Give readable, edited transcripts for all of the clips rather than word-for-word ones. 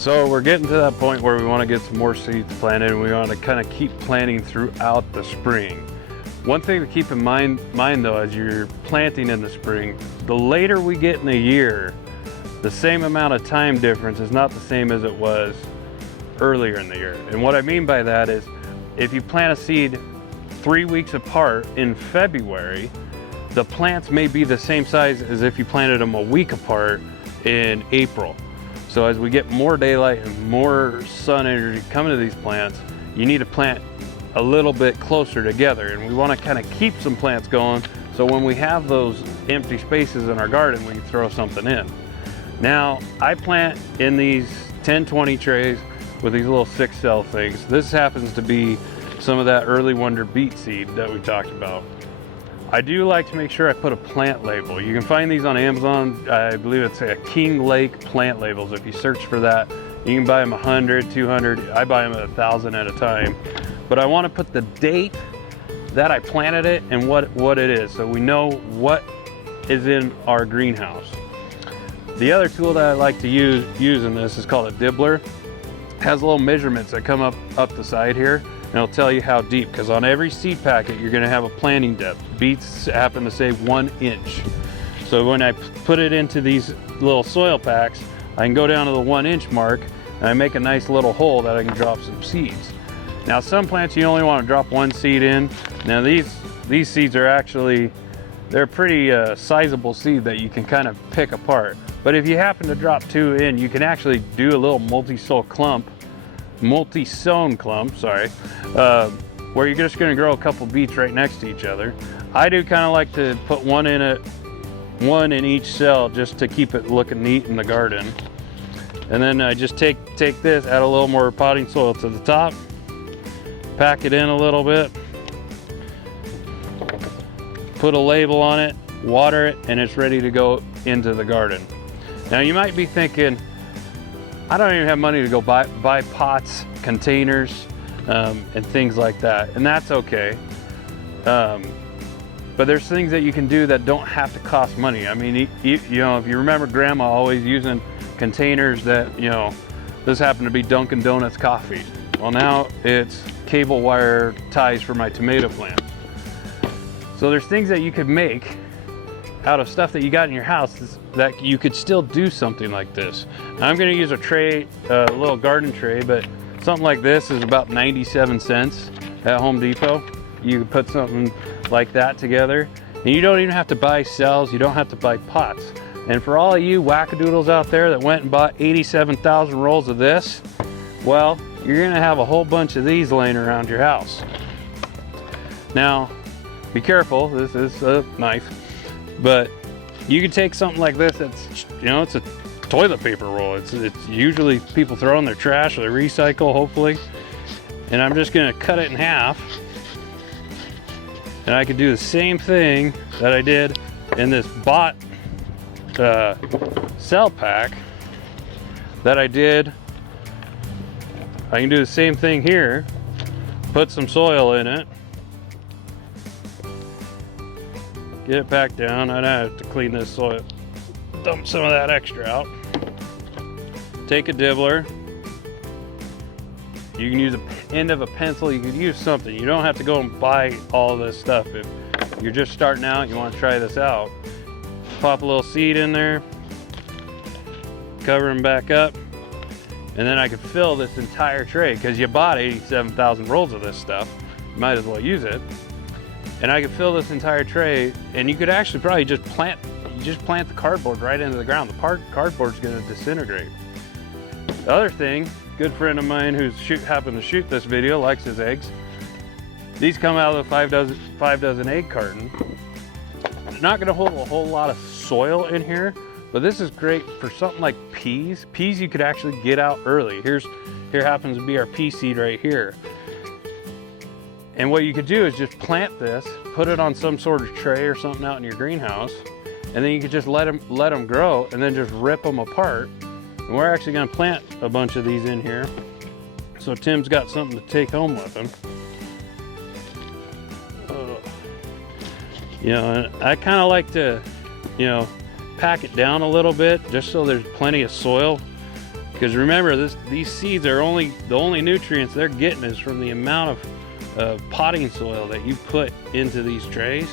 So we're getting to that point where we want to get some more seeds planted, and we want to kind of keep planting throughout the spring. One thing to keep in mind though, as you're planting in the spring, the later we get in the year, the same amount of time difference is not the same as it was earlier in the year. And what I mean by that is, if you plant a seed 3 weeks apart in February, the plants may be the same size as if you planted them a week apart in April. So as we get more daylight and more sun energy coming to these plants, you need to plant a little bit closer together. And we want to kind of keep some plants going, so when we have those empty spaces in our garden, we can throw something in. Now, I plant in these 10-20 trays with these little 6-cell things. This happens to be some of that early wonder beet seed that we talked about. I do like to make sure I put a plant label. You can find these on Amazon. I believe it's a King Lake plant labels. If you search for that, you can buy them 100, 200. I buy them at 1,000 at a time. But I want to put the date that I planted it and what it is, so we know what is in our greenhouse. The other tool that I like to use in this is called a dibbler. It has little measurements that come up the side here, and it'll tell you how deep, because on every seed packet you're going to have a planting depth. Beets happen to say 1 inch. So when I put it into these little soil packs, I can go down to the 1 inch mark and I make a nice little hole that I can drop some seeds. Now some plants you only want to drop 1 seed in. Now these seeds are actually, they're pretty sizable seed that you can kind of pick apart. But if you happen to drop 2 in, you can actually do a little multi-sown clump, where you're just going to grow a couple beets right next to each other. I do kind of like to put one in each cell, just to keep it looking neat in the garden. And then I just take this, add a little more potting soil to the top, pack it in a little bit, put a label on it, water it, and it's ready to go into the garden. Now you might be thinking, I don't even have money to go buy pots, containers, and things like that, and that's okay. But there's things that you can do that don't have to cost money. I mean, you know, if you remember Grandma always using containers that, you know, this happened to be Dunkin' Donuts coffee. Well, now it's cable wire ties for my tomato plants. So there's things that you could make out of stuff that you got in your house that you could still do something like this. I'm going to use a tray, a little garden tray, but something like this is about 97 cents at Home Depot. You can put something like that together, and you don't even have to buy cells, you don't have to buy pots. And for all of you wackadoodles out there that went and bought 87,000 rolls of this, well, you're going to have a whole bunch of these laying around your house. Now, be careful, this is a knife, but you can take something like this that's, you know, it's a toilet paper roll. It's usually people throw in their trash or they recycle, hopefully. And I'm just gonna cut it in half. And I could do the same thing that I did in this bot cell pack that I did. I can do the same thing here, put some soil in it, get it back down. I'd have to clean this soil, dump some of that extra out. Take a dibbler. You can use the end of a pencil, you could use something. You don't have to go and buy all this stuff. If you're just starting out, you want to try this out. Pop a little seed in there, cover them back up, and then I could fill this entire tray, because you bought 87,000 rolls of this stuff. You might as well use it. And I could fill this entire tray, and you could actually probably just plant the cardboard right into the ground. The cardboard's gonna disintegrate. The other thing, good friend of mine who's happened to shoot this video likes his eggs. These come out of the 5 dozen egg carton. They're not gonna hold a whole lot of soil in here, but this is great for something like peas. Peas you could actually get out early. Here happens to be our pea seed right here. And what you could do is just plant this, put it on some sort of tray or something out in your greenhouse, and then you could just let them grow and then just rip them apart. And we're actually gonna plant a bunch of these in here. So Tim's got something to take home with him. You know, and I kind of like to, you know, pack it down a little bit just so there's plenty of soil Because remember, these seeds are the only nutrients they're getting is from the amount of potting soil that you put into these trays.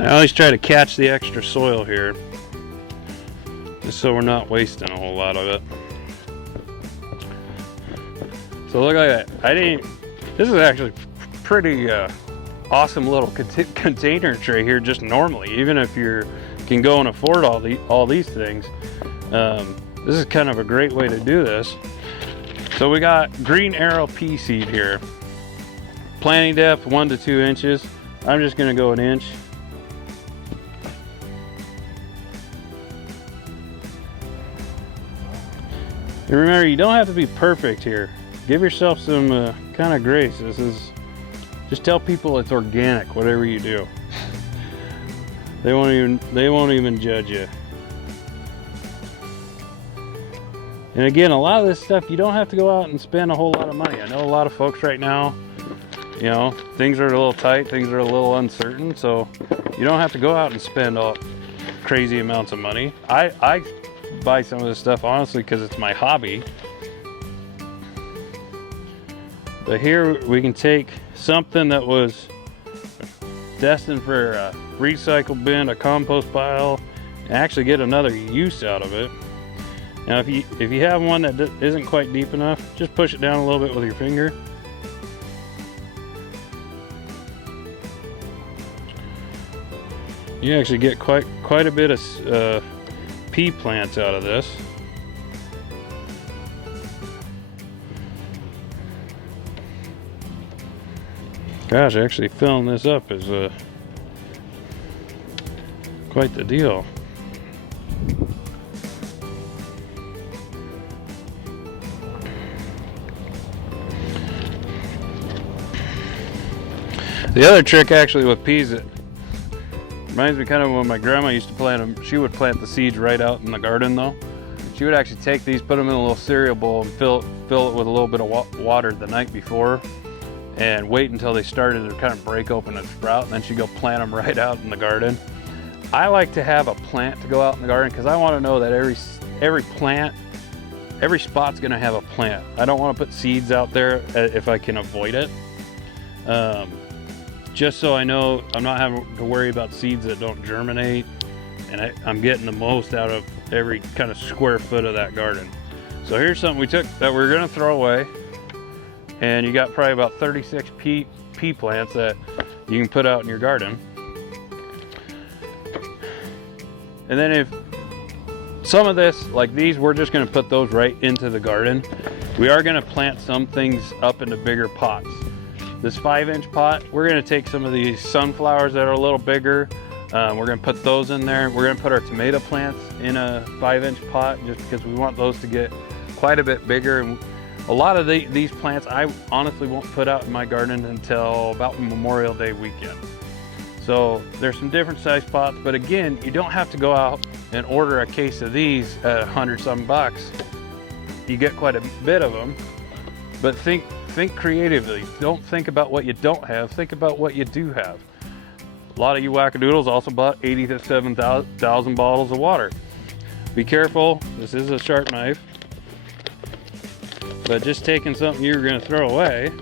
I always try to catch the extra soil here, just so we're not wasting a whole lot of it. So look at that. This is actually pretty awesome little container tray here, just normally, even if you can go and afford all these things. This is kind of a great way to do this. So we got Green Arrow pea seed here. Planting depth 1 to 2 inches. I'm just gonna go 1 inch. And remember, you don't have to be perfect here. Give yourself some kind of grace. Just tell people it's organic, whatever you do. They won't even judge you. And again, a lot of this stuff, you don't have to go out and spend a whole lot of money. I know a lot of folks right now, you know, things are a little tight, things are a little uncertain, so you don't have to go out and spend all crazy amounts of money. I buy some of this stuff honestly because it's my hobby. But here we can take something that was destined for a recycle bin, a compost pile, and actually get another use out of it. Now if you have one that isn't quite deep enough, just push it down a little bit with your finger. You actually get quite a bit of pea plants out of this. Gosh, actually filling this up is quite the deal. The other trick actually with peas, it reminds me kind of when my grandma used to plant them. She would plant the seeds right out in the garden though. She would actually take these, put them in a little cereal bowl and fill it with a little bit of water the night before and wait until they started to kind of break open and sprout, and then she'd go plant them right out in the garden. I like to have a plant to go out in the garden because I want to know that every plant, every spot's going to have a plant. I don't want to put seeds out there if I can avoid it. Just so I know I'm not having to worry about seeds that don't germinate, and I'm getting the most out of every kind of square foot of that garden. So here's something we took that we're going to throw away, and you got probably about 36 pea plants that you can put out in your garden. And then if some of this, like these, we're just going to put those right into the garden. We are going to plant some things up into bigger pots. This 5-inch pot, we're going to take some of these sunflowers that are a little bigger. We're going to put those in there. We're going to put our tomato plants in a 5-inch pot just because we want those to get quite a bit bigger. And a lot of these plants I honestly won't put out in my garden until about Memorial Day weekend. So there's some different size pots, but again, you don't have to go out and order a case of these at $100-some bucks. You get quite a bit of them, but think creatively. Don't think about what you don't have, think about what you do have. A lot of you wackadoodles also bought 80 to 7,000 bottles of water. Be careful, this is a sharp knife, but just taking something you're going to throw away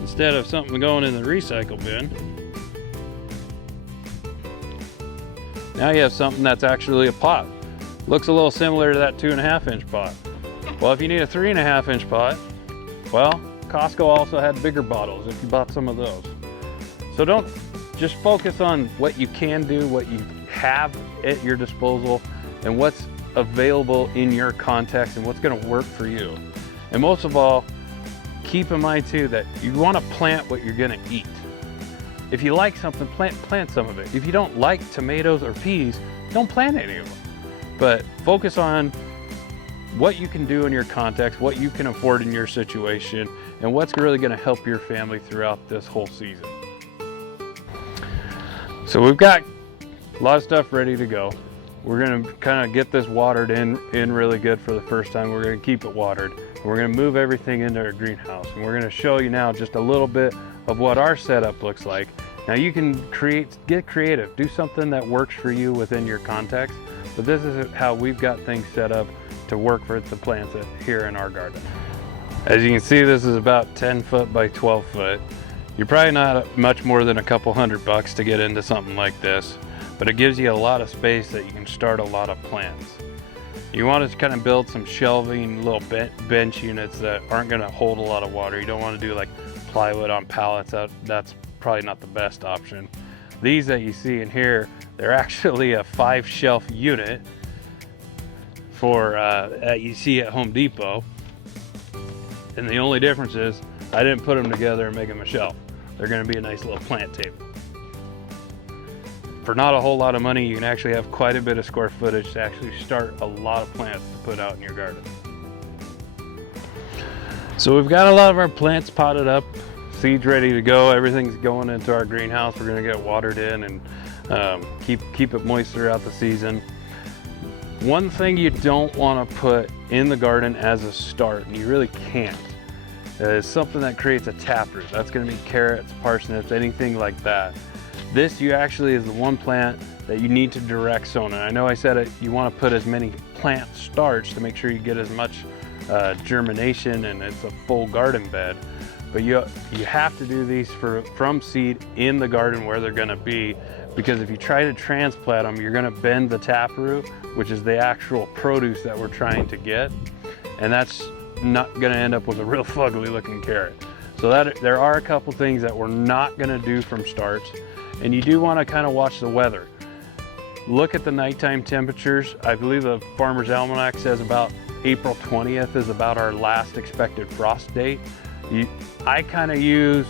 instead of something going in the recycle bin, now you have something that's actually a pot. Looks a little similar to that 2.5-inch pot. Well, if you need a 3.5-inch pot, well, Costco also had bigger bottles if you bought some of those. So don't just focus on what you can do, what you have at your disposal, and what's available in your context and what's going to work for you. And most of all, keep in mind too that you want to plant what you're going to eat. If you like something, plant some of it. If you don't like tomatoes or peas, don't plant any of them. But focus on what you can do in your context, what you can afford in your situation, and what's really going to help your family throughout this whole season. So we've got a lot of stuff ready to go. we're gonna kind of get this watered in really good for the first time. We're gonna keep it watered. And we're gonna move everything into our greenhouse. And we're gonna show you now just a little bit of what our setup looks like. Now you can get creative, do something that works for you within your context, but this is how we've got things set up to work for the plants here in our garden. As you can see, this is about 10 foot by 12 foot. You're probably not much more than a couple $100 to get into something like this, but it gives you a lot of space that you can start a lot of plants. You want to kind of build some shelving little bench units that aren't going to hold a lot of water. You don't want to do like plywood on pallets. That's probably not the best option. These that you see in here, they're actually a 5-shelf unit for that you see at Home Depot. And the only difference is I didn't put them together and make them a shelf. They're going to be a nice little plant table. For not a whole lot of money, you can actually have quite a bit of square footage to actually start a lot of plants to put out in your garden. So we've got a lot of our plants potted up, seeds ready to go. Everything's going into our greenhouse. We're going to get watered in and keep it moist throughout the season. One thing you don't want to put in the garden as a start, and you really can't, is something that creates a taproot. That's going to be carrots, parsnips, anything like that. This actually is the one plant that you need to direct sow. And I know I said it, you want to put as many plant starts to make sure you get as much germination and it's a full garden bed. But you have to do these from seed in the garden where they're going to be, because if you try to transplant them, you're going to bend the taproot, which is the actual produce that we're trying to get, and that's not going to end up with a real fugly looking carrot. So there are a couple things that we're not going to do from starts. And you do want to kind of watch the weather. Look at the nighttime temperatures. I believe the Farmer's Almanac says about April 20th is about our last expected frost date. I kind of use,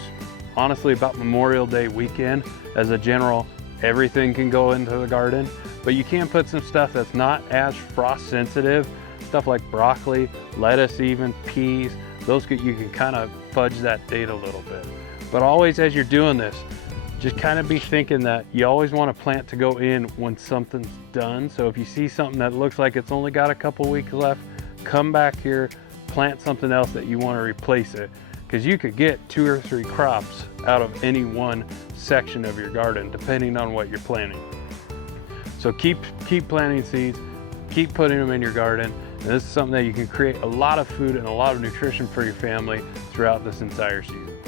honestly, about Memorial Day weekend as a general, everything can go into the garden, but you can put some stuff that's not as frost sensitive, stuff like broccoli, lettuce, even peas. Those you can kind of fudge that date a little bit. But always as you're doing this, just kind of be thinking that you always want a plant to go in when something's done. So if you see something that looks like it's only got a couple weeks left, come back here, plant something else that you want to replace it, because you could get 2 or 3 crops out of any one section of your garden, depending on what you're planting. So keep planting seeds, keep putting them in your garden, and this is something that you can create a lot of food and a lot of nutrition for your family throughout this entire season.